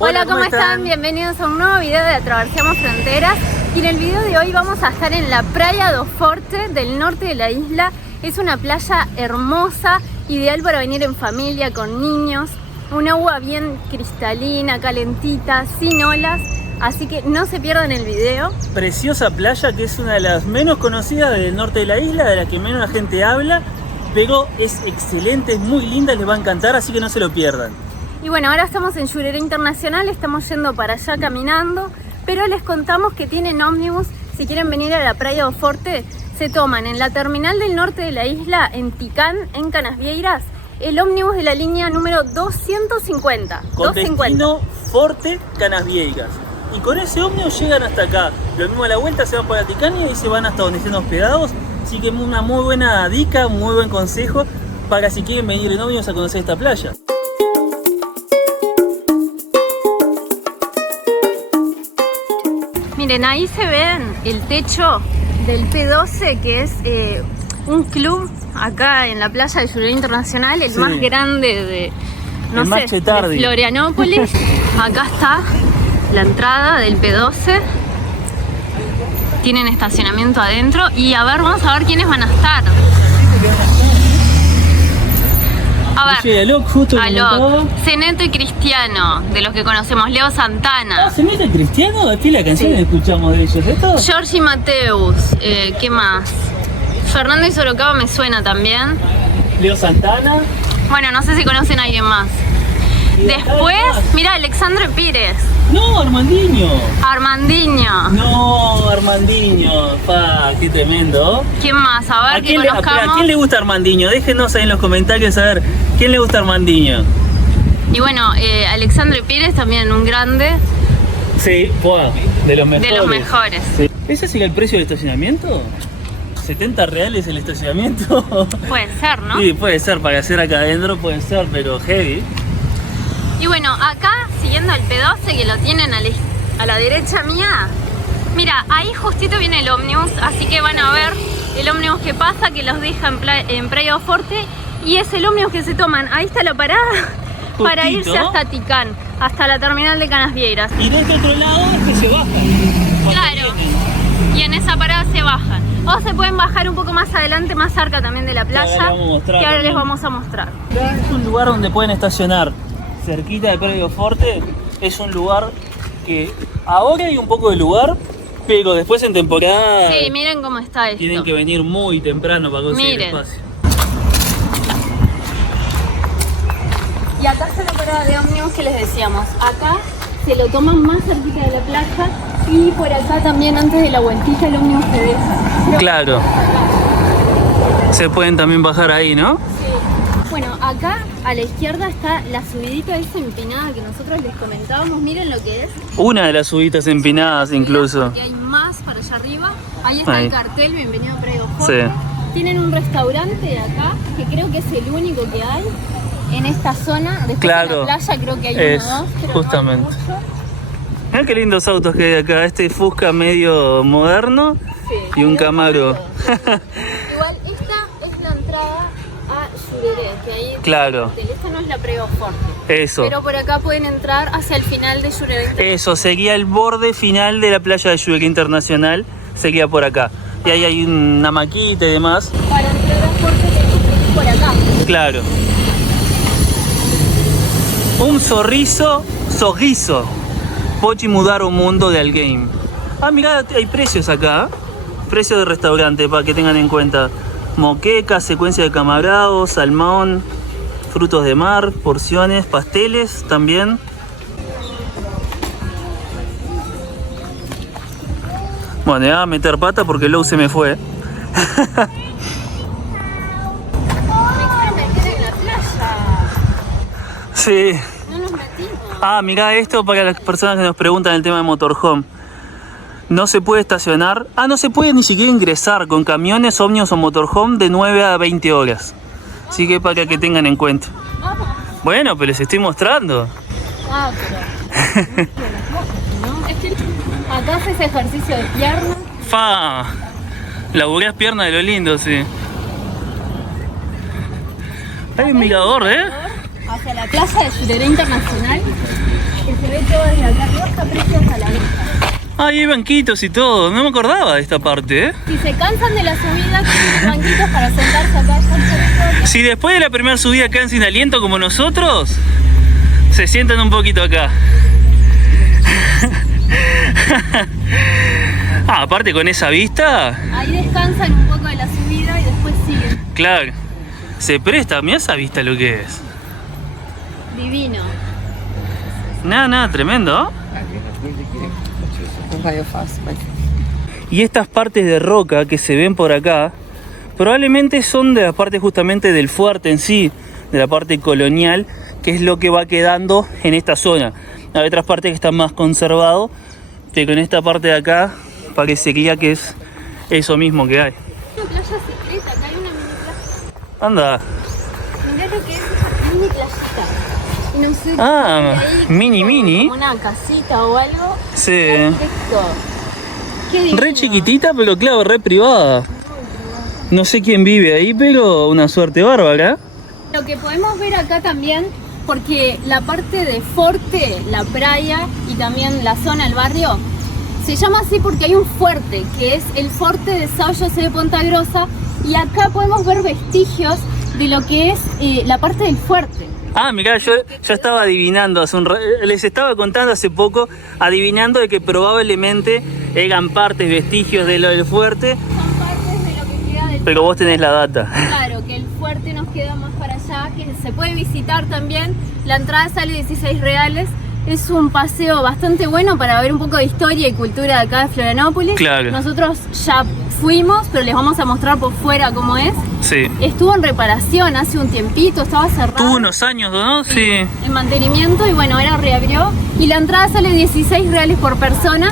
Hola, ¿cómo están? Bienvenidos a un nuevo video de Atravesamos Fronteras. Y en el video de hoy vamos a estar en la Praia do Forte del norte de la isla. Es una playa hermosa, ideal para venir en familia, con niños. Un agua bien cristalina, calentita, sin olas. Así que no se pierdan el video. Preciosa playa que es una de las menos conocidas del norte de la isla, de la que menos la gente habla, pero es excelente, es muy linda, les va a encantar, así que no se lo pierdan. Y bueno, ahora estamos en Jurerê Internacional, estamos yendo para allá caminando, pero les contamos que tienen ómnibus. Si quieren venir a la Praia do Forte, se toman en la terminal del norte de la isla, en Ticán, en Canasvieiras, el ómnibus de la línea número 250. Con destino Forte Canasvieiras. Y con ese ómnibus llegan hasta acá. Lo mismo a la vuelta, se van para Ticán y ahí se van hasta donde estén hospedados. Así que una muy buena dica, un muy buen consejo para si quieren venir en ómnibus a conocer esta playa. Miren, ahí se ven el techo del P12, que es un club acá en la playa de Jurerê Internacional, el más grande de, de Florianópolis. Acá está la entrada del P12. Tienen estacionamiento adentro y a ver, vamos a ver quiénes van a estar. A ver, Alok, Zeneto y Cristiano, de los que conocemos, Leo Santana. ¿Ah, Zeneto y Cristiano? Aquí la canción escuchamos de ellos, ¿esto? Jorge Mateus, ¿qué más? Fernando y Sorocaba me suena también. Leo Santana. Bueno, no sé si conocen a alguien más. Después, mira, Alexandre Pires. No, Armandinho. Armandinho. No, Armandinho. Pa, qué tremendo. ¿Quién más? A ver, que conozcamos. ¿A quién le gusta Armandinho? Déjenos ahí en los comentarios a ver quién le gusta Armandinho. Y bueno, Alexandre Pires también, un grande. Sí, de los mejores. De los mejores. Sí. ¿Ese sería el precio del estacionamiento? ¿70 reales el estacionamiento? Puede ser, ¿no? Sí, puede ser, para hacer acá adentro puede ser, pero heavy. Y bueno, acá, siguiendo el P12, que lo tienen a la derecha mía, mira, ahí justito viene el ómnibus, así que van a ver el ómnibus que pasa, que los deja en Praia do Forte, y es el ómnibus que se toman. Ahí está la parada para irse hasta Ticán, hasta la terminal de Canasvieiras. Y de este otro lado es que se bajan. Claro, y en esa parada se bajan. O se pueden bajar un poco más adelante, más cerca también de la playa, que ahora les vamos a mostrar. Es un lugar donde pueden estacionar cerquita de Praia do Forte. Es un lugar que ahora hay un poco de lugar, pero después en temporada... Sí, miren cómo está esto. Tienen que venir muy temprano para conseguir espacio. Y acá está la parada de ómnibus que les decíamos. Acá se lo toman más cerquita de la playa y por acá también antes de la vueltita el ómnibus se deja. Claro. Se pueden también bajar ahí, ¿no? Sí. Bueno, acá a la izquierda está la subidita esa empinada que nosotros les comentábamos. Miren lo que es. Una de las subitas empinadas incluso. Porque hay más para allá arriba. Ahí está el cartel, bienvenido a Praia do Forte. Sí. Tienen un restaurante acá, que creo que es el único que hay en esta zona. Después de la playa creo que hay uno o dos, pero justamente. no hay mucho. Mirá qué lindos autos que hay acá. Este Fusca medio moderno y un Camaro. Igual esta es la entrada a Jurerê, que ahí esta no es la Praia do Forte. Eso. Pero por acá pueden entrar hacia el final de Jurerê. Eso, sería el borde final de la playa de Jurerê Internacional. Sería por acá. Y ahí hay una maquita y demás. Para entrar a Forte tenemos que ir por acá. Claro. Un sorriso. Pode mudar o mundo de alguém. Ah, mirá, hay precios acá. Precios de restaurante para que tengan en cuenta. Moqueca, secuencia de camarao, salmón, frutos de mar, porciones, pasteles también. Bueno, ya voy a meter pata porque el Lou se me fue. Me quiero meter en la playa. Sí. No nos metimos. Ah, mirá esto para las personas que nos preguntan el tema de motorhome. No se puede estacionar. No se puede ni siquiera ingresar con camiones, ómnibus o motorhome de 9 a 20 horas. Así que para que tengan en cuenta. Bueno, pero les estoy mostrando. Pero... ¿no? Es que acá haces ejercicio de piernas. Laburás piernas de lo lindo, sí. Hay un mirador, hacia la plaza de Jurerê Internacional, que se ve está preciosa la vista. Ah, hay banquitos y todo. No me acordaba de esta parte, ¿eh? Si se cansan de la subida, tienen banquitos para sentarse acá. Si después de la primera subida quedan sin aliento como nosotros, se sientan un poquito acá. Ah, aparte con esa vista. Ahí descansan un poco de la subida y después siguen. Claro. Se presta, mira esa vista lo que es. Divino. Nada, tremendo. Y estas partes de roca que se ven por acá, probablemente son de la parte justamente del fuerte en sí, de la parte colonial, que es lo que va quedando en esta zona. Hay otras partes que están más conservados, que con esta parte de acá parecería que es eso mismo que hay. Una playa secreta, acá hay una mini playa. Anda. Mirá lo que es mini playita. Y no sé, Ah, ahí mini. como una casita o algo. Sí. Perfecto. Qué divino. Re chiquitita, pero claro, re privada. No sé quién vive ahí, pero una suerte bárbara. Lo que podemos ver acá también, porque la parte de Forte, la playa y también la zona, el barrio, se llama así porque hay un fuerte, que es el Forte de São José de Ponta Grossa, y acá podemos ver vestigios de lo que es la parte del fuerte. Ah, mirá, yo estaba adivinando, les estaba contando hace poco, adivinando de que probablemente eran partes, vestigios de lo del fuerte, Son partes de lo que queda del pero vos tenés la data. Claro, que el fuerte nos queda más para allá, que se puede visitar también. La entrada sale 16 reales. Es un paseo bastante bueno para ver un poco de historia y cultura de acá de Florianópolis. Claro. Nosotros ya fuimos, pero les vamos a mostrar por fuera cómo es. Sí. Estuvo en reparación hace un tiempito, estaba cerrado. Tuvo unos años, ¿no? Sí. En mantenimiento y bueno, ahora reabrió. Y la entrada sale 16 reales por persona.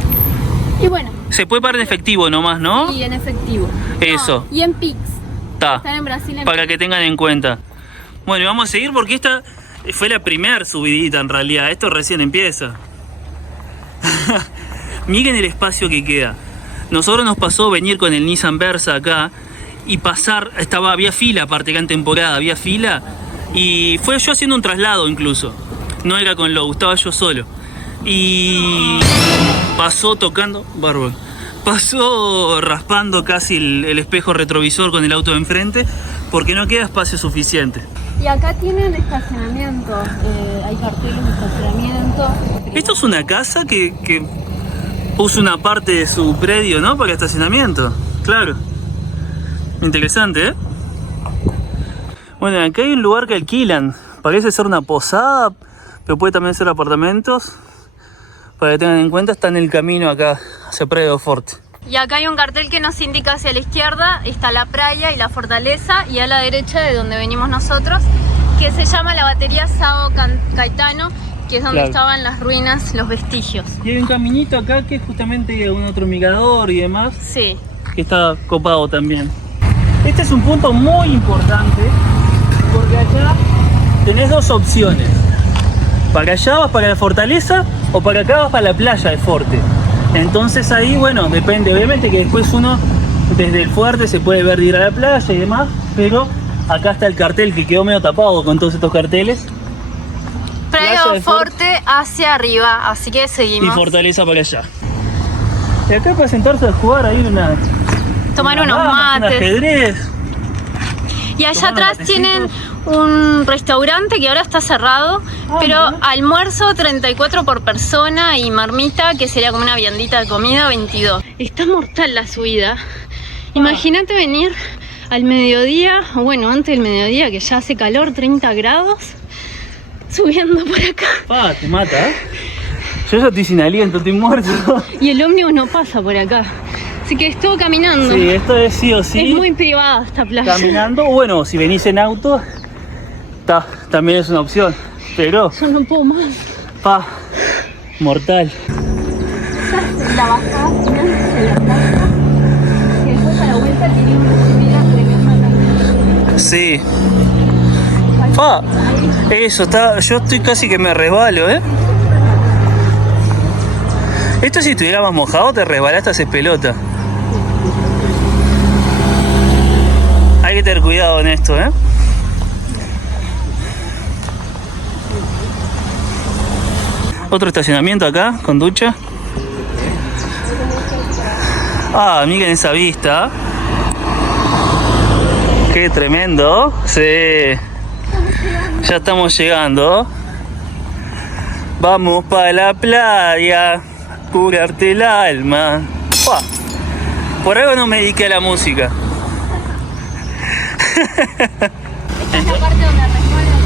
Y bueno. Se puede pagar en efectivo nomás, ¿no? Y en efectivo. Eso. No, y en Pix. Está. Están en Brasil. Para que tengan en cuenta. Bueno, y vamos a seguir porque esta fue la primera subidita en realidad. Esto recién empieza. Miren el espacio que queda. Nosotros nos pasó venir con el Nissan Versa acá y pasar, había fila aparte que en temporada, había fila. Y fue yo haciendo un traslado incluso. No era con Lowe, estaba yo solo. Y pasó tocando, bárbaro. Pasó raspando casi el espejo retrovisor con el auto de enfrente porque no queda espacio suficiente. Y acá tienen estacionamiento, hay carteles de estacionamiento. Esto es una casa que puso una parte de su predio, ¿no? Para estacionamiento, claro. Interesante, ¿eh? Bueno, acá hay un lugar que alquilan. Parece ser una posada, pero puede también ser apartamentos. Para que tengan en cuenta, está en el camino acá hacia Praia Forte. Y acá hay un cartel que nos indica hacia la izquierda está la playa y la fortaleza, y a la derecha de donde venimos nosotros, que se llama la batería São Caetano, que es donde estaban las ruinas, los vestigios. Y hay un caminito acá que es justamente un otro mirador y demás. Sí. Que está copado también. Este es un punto muy importante porque acá tenés dos opciones. Para allá vas para la fortaleza o para acá vas para la playa de Forte. Entonces ahí, bueno, depende. Obviamente que después uno desde el fuerte se puede ver de ir a la playa y demás, pero acá está el cartel que quedó medio tapado con todos estos carteles. Praia Forte hacia arriba, así que seguimos. Y fortaleza para allá. Y acá para sentarse a jugar ahí tomar unos mates. Un ajedrez. Y allá atrás tienen un restaurante que ahora está cerrado, pero almuerzo 34 por persona y marmita, que sería como una viandita de comida, 22. Está mortal la subida. Imagínate venir al mediodía, o bueno, antes del mediodía, que ya hace calor, 30 grados, subiendo por acá. Te mata, ¿eh? Yo ya estoy sin aliento, estoy muerto. Y el ómnibus no pasa por acá. Así que estuvo caminando. Sí, esto es sí o sí. Es muy privada esta playa. Caminando, bueno, si venís en auto, también es una opción. Pero. Yo no puedo más. Mortal. Esta es la bajada final de la playa. Y después a la vuelta tiene una subida tremenda. Sí. Eso, yo estoy casi que me resbalo, ¿eh? Esto si estuviera más mojado te resbalaste, haces pelota. Hay que tener cuidado en esto, ¿eh? Otro estacionamiento acá, con ducha. Ah, miren esa vista. Qué tremendo. Sí. Ya estamos llegando. Vamos para la playa, curarte el alma. ¡Pah! Por algo no me dediqué a la música. Esta es la parte donde resbala.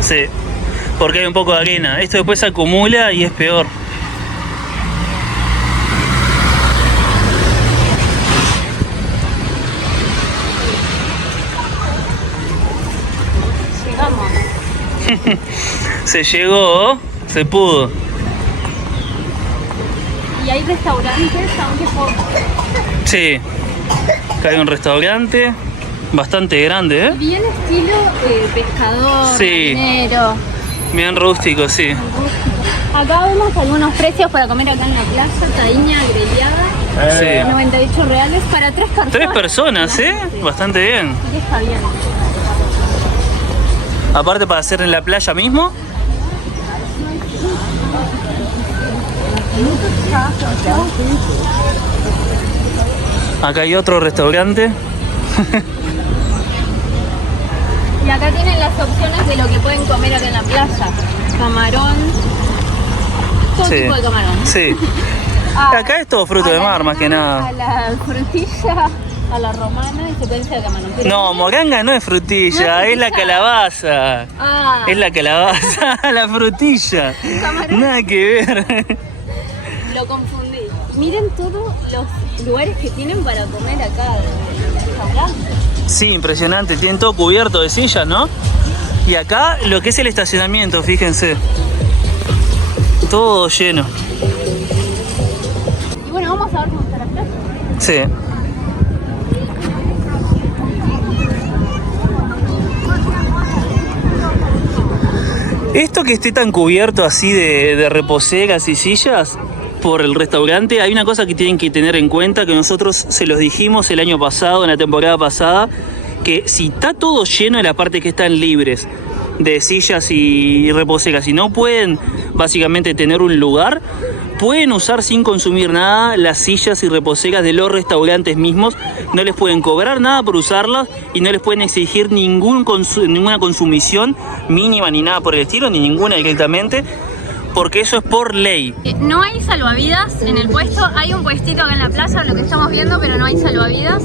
Sí, porque hay un poco de arena. Esto después se acumula y es peor. Llegamos. Se llegó, se pudo. Y hay restaurantes, aunque poco. Sí, acá hay un restaurante bastante grande, ¿eh? Bien estilo pescador, Sí. marinero. Bien rústico, sí. Acá vemos algunos precios para comer acá en la plaza. Taíña grillada, Sí. 98 reales para 3 personas. 3 personas, ¿eh? Bastante bien. Así que está bien. Aparte para hacer en la playa mismo. Acá hay otro restaurante. Y acá tienen las opciones de lo que pueden comer acá en la playa. Camarón, todo Sí. tipo de camarón. Sí. Ah, Acá es todo fruto a de la mar, más que nada. A la frutilla, a la romana y secuencia de camarón. Pero No, moranga no es frutilla, No es es la frutilla. calabaza. Ah, Es la calabaza, la frutilla. Camarón. Nada que ver. lo confundí. Miren todos los lugares que tienen para comer acá en el restaurante. Sí, impresionante. Tienen todo cubierto de sillas, ¿no? Y acá lo que es el estacionamiento, fíjense. Todo lleno. Y bueno, vamos a ver cómo está la playa. Sí. Esto que esté tan cubierto así de reposeras y sillas por el restaurante, hay una cosa que tienen que tener en cuenta, que nosotros se los dijimos el año pasado, en la temporada pasada, que si está todo lleno de las partes que están libres de sillas y reposeras y no pueden básicamente tener un lugar, pueden usar sin consumir nada las sillas y reposeras de los restaurantes mismos. No les pueden cobrar nada por usarlas y no les pueden exigir ninguna consumición mínima ni nada por el estilo, ni ninguna directamente, porque eso es por ley. No hay salvavidas en el puesto, hay un puestito acá en la playa, lo que estamos viendo, pero no hay salvavidas.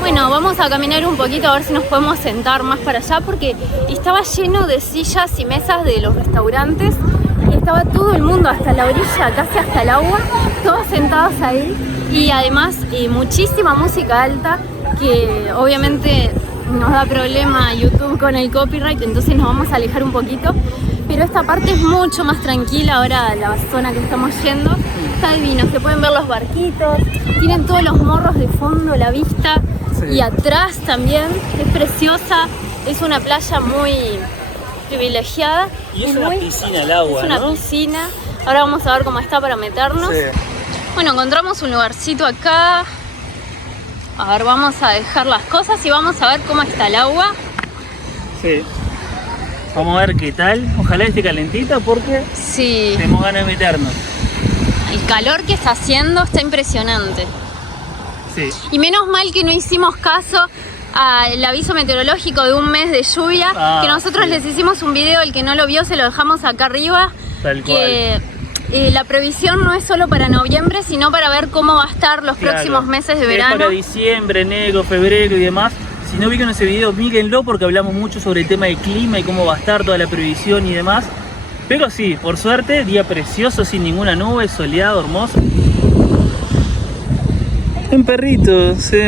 Bueno, vamos a caminar un poquito a ver si nos podemos sentar más para allá porque estaba lleno de sillas y mesas de los restaurantes y estaba todo el mundo hasta la orilla, casi hasta el agua, todos sentados ahí y además muchísima música alta que obviamente nos da problema YouTube con el copyright, entonces nos vamos a alejar un poquito. Pero esta parte es mucho más tranquila, ahora la zona que estamos yendo está divino, se pueden ver los barquitos, tienen todos los morros de fondo, la vista, Sí. y atrás también, es preciosa, es una playa muy privilegiada. Y es una piscina al agua, es una ¿no? piscina, ahora vamos a ver cómo está para meternos. Sí. Bueno, encontramos un lugarcito acá, a ver, vamos a dejar las cosas y vamos a ver cómo está el agua. Sí. Vamos a ver qué tal. Ojalá esté calentita porque Sí. tenemos ganas de meternos. El calor que está haciendo está impresionante. Sí. Y menos mal que no hicimos caso al aviso meteorológico de un mes de lluvia, Ah, que nosotros sí. les hicimos un video, el que no lo vio se lo dejamos acá arriba, Tal que la previsión no es solo para noviembre, sino para ver cómo va a estar los Claro. próximos meses de Es verano. para diciembre, enero, febrero y demás. Si no vieron ese video, mírenlo porque hablamos mucho sobre el tema del clima y cómo va a estar toda la previsión y demás. Pero sí, por suerte, día precioso, sin ninguna nube, soleado, hermoso. Un perrito, sí.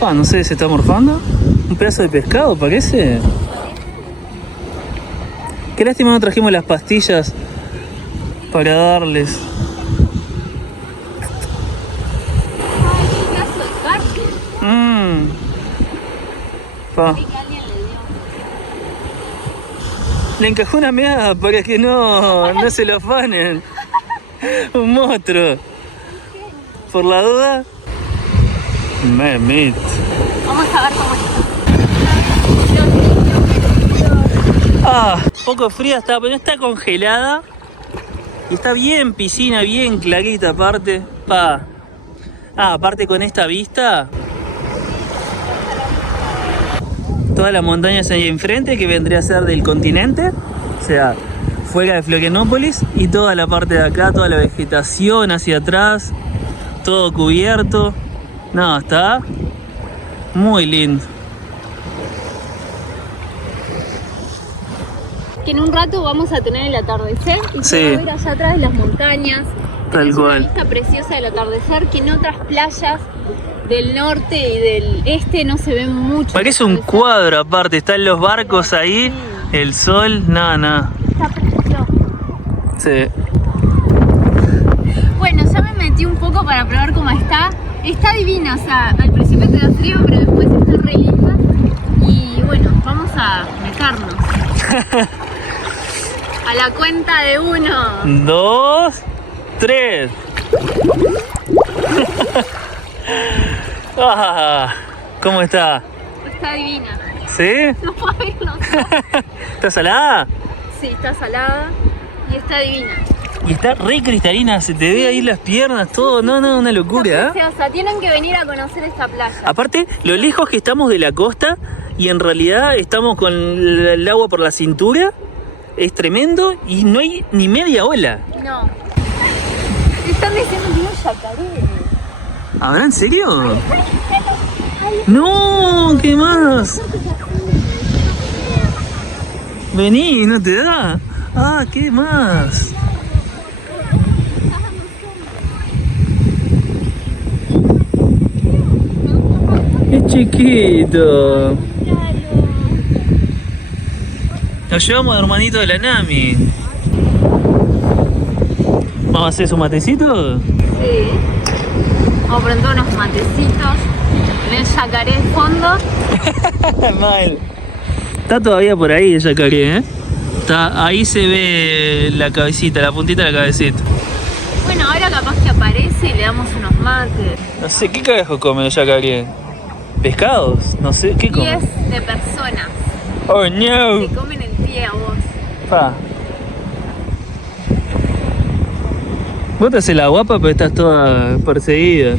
Ah, no sé, ¿se está morfando? Un pedazo de pescado, parece. Qué lástima no trajimos las pastillas para darles. Ay, qué pedazo de carne Pa. que alguien le dio. Le encajó una meada para que no se lo afanen. Un monstruo. Por la duda. Memit. Vamos a ver cómo está. Ah, poco fría está, pero no está congelada. Y está bien piscina, bien clarita aparte. Pa. Ah, aparte con esta vista. Todas las montañas ahí enfrente que vendría a ser del continente. O sea, fuera de Florianópolis. Y toda la parte de acá, toda la vegetación hacia atrás. Todo cubierto. No, está muy lindo. Que en un rato vamos a tener el atardecer y Sí. se va a ver allá atrás de las montañas. Tal Es cual. una vista preciosa del atardecer que en otras playas del norte y del este no se ven mucho. Parece un cuadro aparte. Están los barcos ahí. El sol. Nada. Está precioso. Sí. Bueno, ya me metí un poco para probar cómo está. Está divina, o sea, al principio te da frío, pero después está re linda. Y bueno, vamos a meternos. A la cuenta de 1. 2, 3. Ah, ¿cómo está? Está divina. ¿Sí? No puedo abrirlo. ¿Está salada? Sí, está salada y está divina. Y está re cristalina, se te ve ahí las piernas, todo. No, una locura, Está ¿eh? preciosa. Tienen que venir a conocer esta playa. Aparte, lo lejos que estamos de la costa y en realidad estamos con el agua por la cintura, es tremendo y no hay ni media ola. No. Están diciendo que un yacaré. ¿Habrá en serio? No, ¿qué más? Vení, ¿no te da? Ah, ¿qué más? ¡Qué chiquito! Nos llevamos al hermanito de la Nami. ¿Vamos a hacer su matecito? Sí. Vamos a prender unos matecitos. En el yacaré de fondo. Mal. Está todavía por ahí el yacaré, ¿eh? Está, ahí se ve la cabecita, la puntita de la cabecita. Bueno, ahora capaz que aparece y le damos unos mates. No sé, ¿qué carajo comen los yacaré? ¿Pescados? No sé, ¿qué comen? 10 de personas. Oh no. Te comen el pie a vos. Pa. Vos te haces la guapa, pero estás toda perseguida.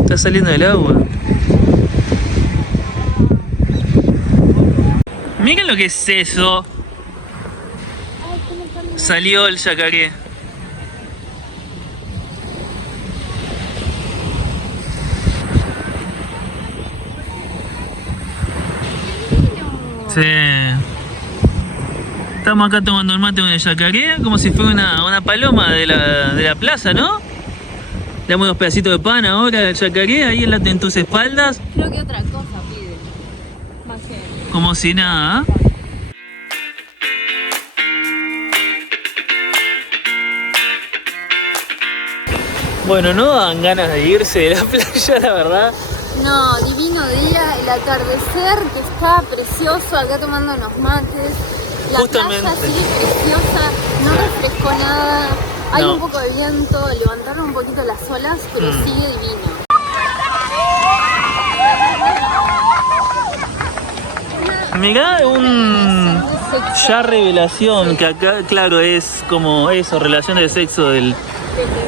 Estás saliendo del agua. Miren lo que es eso. Salió el yacaré. Sí. Estamos acá tomando el mate con el yacaré, como si fuera una paloma de la plaza, ¿no? Le damos unos pedacitos de pan ahora al yacaré ahí en tus espaldas, Creo que otra cosa pide. Más que... como si nada. Bueno, no dan ganas de irse de la playa, la verdad. No, divino día, el atardecer que está precioso, acá tomando unos mates. La Justamente. playa sigue preciosa, no refrescó nada, hay No. un poco de viento, levantaron un poquito las olas, pero sigue divino. Mirá ya revelación, que acá, claro, es como eso, relación de sexo del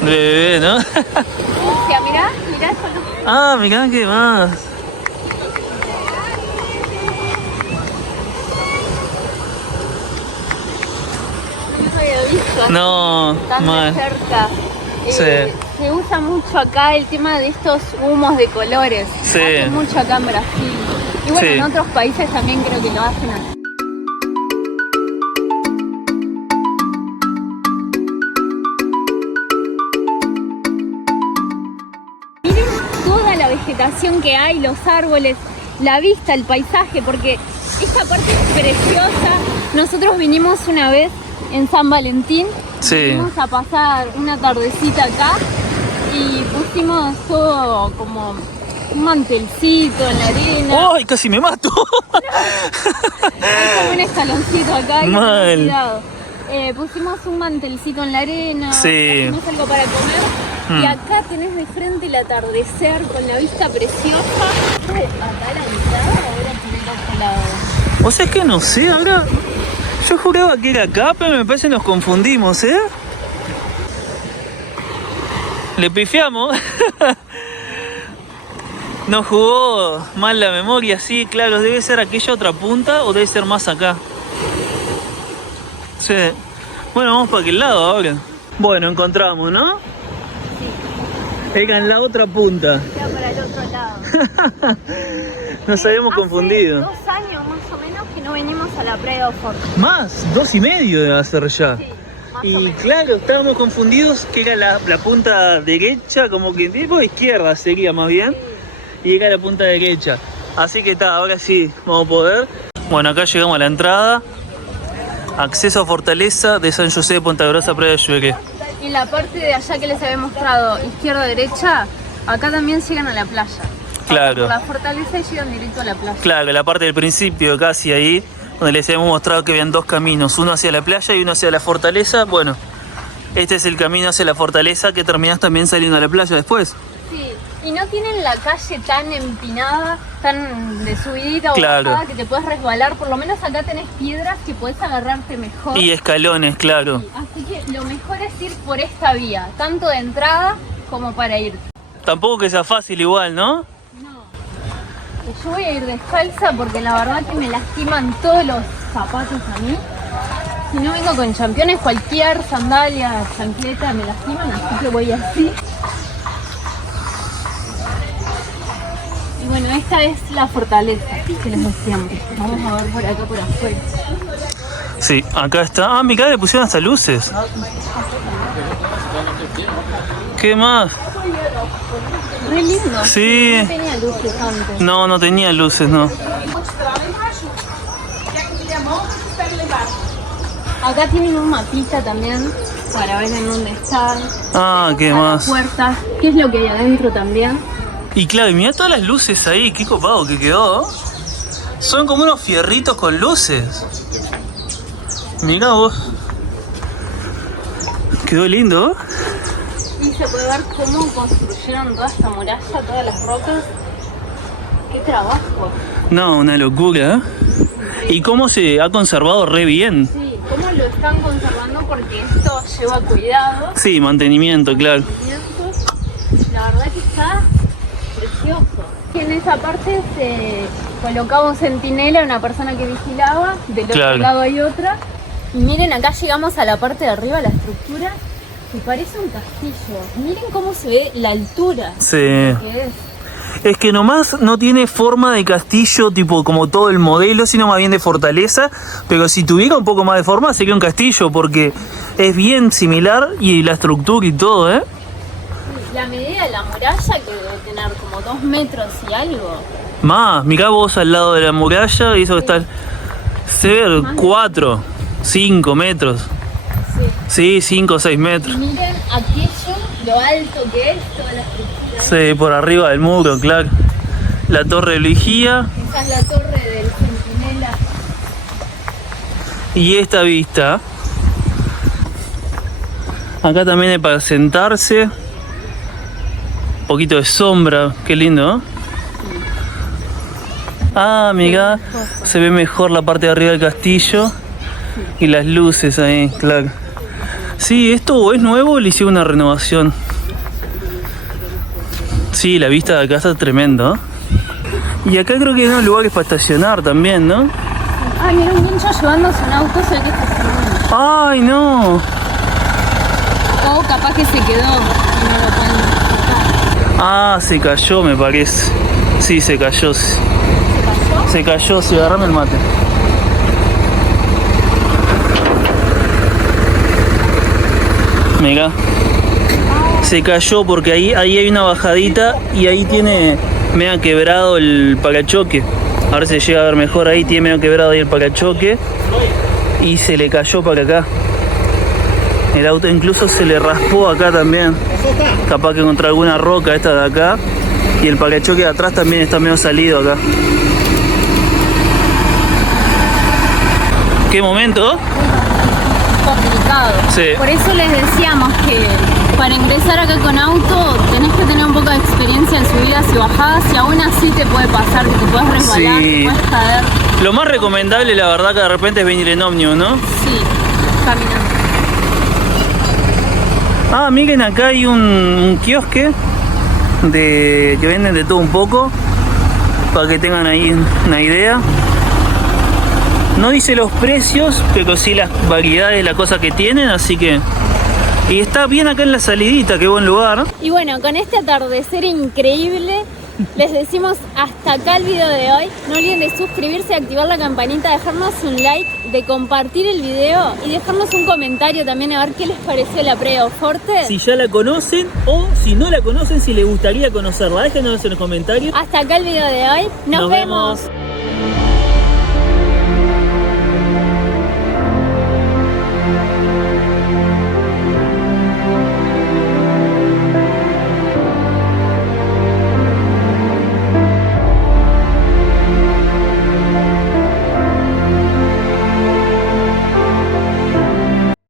bebé, ¿no? O sea, mirá eso. Ah, mirá, ¿qué más? No había visto así, No, tan mal. de cerca. Sí. Se usa mucho acá el tema de estos humos de colores. Sí. Se hace mucho acá en Brasil. Y bueno, Sí. en otros países también creo que lo hacen así. Miren toda la vegetación que hay, los árboles, la vista, el paisaje, porque esta parte es preciosa. Nosotros vinimos una vez en San Valentín, Sí. fuimos a pasar una tardecita acá y pusimos todo como un mantelcito en la arena. ¡Ay, casi me mato! Hay como un escaloncito acá y Mal. cuidado. Pusimos un mantelcito en la arena, Sí. pusimos algo para comer. Y acá tenés de frente el atardecer con la vista preciosa. Acá a la entrada, ahora tenés a este lado. O sea, es que no sé, ahora... Yo juraba que era acá, pero me parece que nos confundimos, ¿eh? Le pifiamos. Nos jugó mal la memoria, sí, claro. Debe ser aquella otra punta o debe ser más acá. Sí. Bueno, vamos para aquel lado ahora. Bueno, encontramos, ¿no? Sí. Era en la otra punta. Queda para el otro lado. Nos habíamos confundido. 2 años más o menos que no venimos a la playa de Forte. Más, 2,5 debe hacer ya. Sí, más o Y menos. claro, estábamos confundidos que era la punta derecha, como que tipo izquierda sería más bien. Y era la punta derecha. Así que está, ahora sí, vamos a poder. Bueno, acá llegamos a la entrada. Acceso a Fortaleza de San José de Punta Grosa, Playa de Lluveque. Y la parte de allá que les había mostrado, izquierda-derecha, acá también llegan a la playa. Claro. Por la fortaleza y llegan directo a la playa. Claro, la parte del principio, casi ahí, donde les habíamos mostrado que habían 2 caminos, uno hacia la playa y uno hacia la fortaleza. Bueno, este es el camino hacia la fortaleza que terminás también saliendo a la playa después. Sí, y no tienen la calle tan empinada, tan de subidita o Claro. bajada que te puedes resbalar. Por lo menos acá tenés piedras que puedes agarrarte mejor. Y escalones, claro. Así que lo mejor es ir por esta vía, tanto de entrada como para ir. Tampoco que sea fácil igual, ¿no? No, yo voy a ir descalza porque la verdad que me lastiman todos los zapatos a mí. Si no vengo con championes, cualquier sandalia, chancleta me lastiman, así que voy así. Y bueno, esta es la fortaleza que les decíamos. Vamos a ver por acá por afuera. Sí, acá está. Ah, mira, le pusieron hasta luces. ¿Qué más? Re lindo. Sí. No tenía luces antes. No, no tenía luces, no. Acá tienen un mapita también para ver en dónde están. Ah, ¿qué A más? la puerta. ¿Qué es lo que hay adentro también? Y claro, y mira todas las luces ahí, qué copado que quedó. Son como unos fierritos con luces. Mirá vos. Quedó lindo. Y se puede ver cómo construyeron toda esta muralla, todas las rocas. ¡Qué trabajo! No, una locura. Y cómo se ha conservado re bien. Sí, cómo lo están conservando porque esto lleva cuidado. Sí, mantenimiento, claro. La verdad que está precioso. Y en esa parte se colocaba un centinela, una persona que vigilaba. Del otro Claro. lado hay otra. Y miren, acá llegamos a la parte de arriba, la estructura, que parece un castillo. Miren cómo se ve la altura Sí. que es. Es que nomás no tiene forma de castillo, tipo como todo el modelo, sino más bien de fortaleza. Pero si tuviera un poco más de forma, sería un castillo, porque es bien similar y la estructura y todo, ¿eh? La medida de la muralla que debe tener como 2 metros y algo. Más, mirá vos al lado de la muralla y eso está... Se ve 4, 5 metros. Sí, 5 o 6 Y metros. miren aquello, lo alto que es, toda la estructura. Sí, por arriba del muro, claro. La torre de vigía Esa es la torre del centinela. y esta vista. Acá también hay para sentarse. Un poquito de sombra, qué lindo, ¿no? Ah, mirá, se ve mejor la parte de arriba del castillo y las luces ahí, claro. Sí, esto o es nuevo o le hicieron una renovación. Sí, la vista de acá está tremenda. Y acá creo que hay unos lugares para estacionar también, ¿no? Ay, mira un guincho llevándose un auto, se ve que está filmando. ¡Ay, no! O capaz que se quedó y no lo pueden sacar. Ah, se cayó, me parece. Sí, se cayó. ¿Se cayó? Se cayó, sí, agarrame el mate. Mira. Se cayó porque ahí hay una bajadita y ahí tiene medio quebrado el parachoque. A ver si llega a ver mejor ahí, tiene medio quebrado ahí el parachoque y se le cayó para acá. El auto incluso se le raspó acá también. Capaz que contra alguna roca esta de acá. Y el parachoque de atrás también está medio salido acá. ¿Qué momento? complicado. Sí. Por eso les decíamos que para ingresar acá con auto tenés que tener un poco de experiencia en subidas y bajadas y aún así te puede pasar que te puedes resbalar, Sí. te puedes caer. Lo más recomendable, la verdad, que de repente es venir en ómnibus, ¿no? Sí, caminando. Ah, miren, acá hay un kiosque que venden de todo un poco, para que tengan ahí una idea. No dice los precios, pero sí las variedades, las cosas que tienen, así que... Y está bien acá en la salidita, qué buen lugar. Y bueno, con este atardecer increíble, les decimos hasta acá el video de hoy. No olviden de suscribirse, activar la campanita, dejarnos un like, de compartir el video y dejarnos un comentario también a ver qué les pareció la Praia do Forte. Si ya la conocen o si no la conocen, si les gustaría conocerla, déjenos en los comentarios. Hasta acá el video de hoy. Nos vemos.